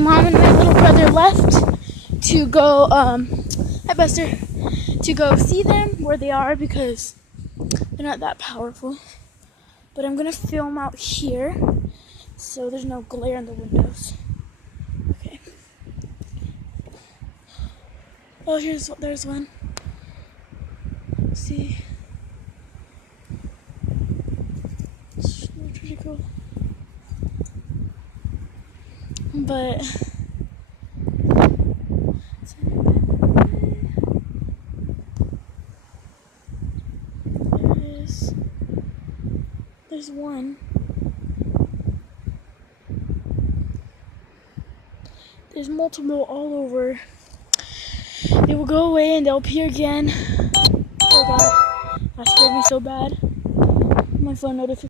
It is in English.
my mom and my little brother left to go, hi Buster, to go see them where they are because they're not that powerful. But I'm gonna film out here so there's no glare in the windows. Okay. Oh, there's one. Let's see. It's pretty cool. But there's one. There's multiple all over. They will go away and they'll appear again. Oh god, that scared me so bad. My phone notification.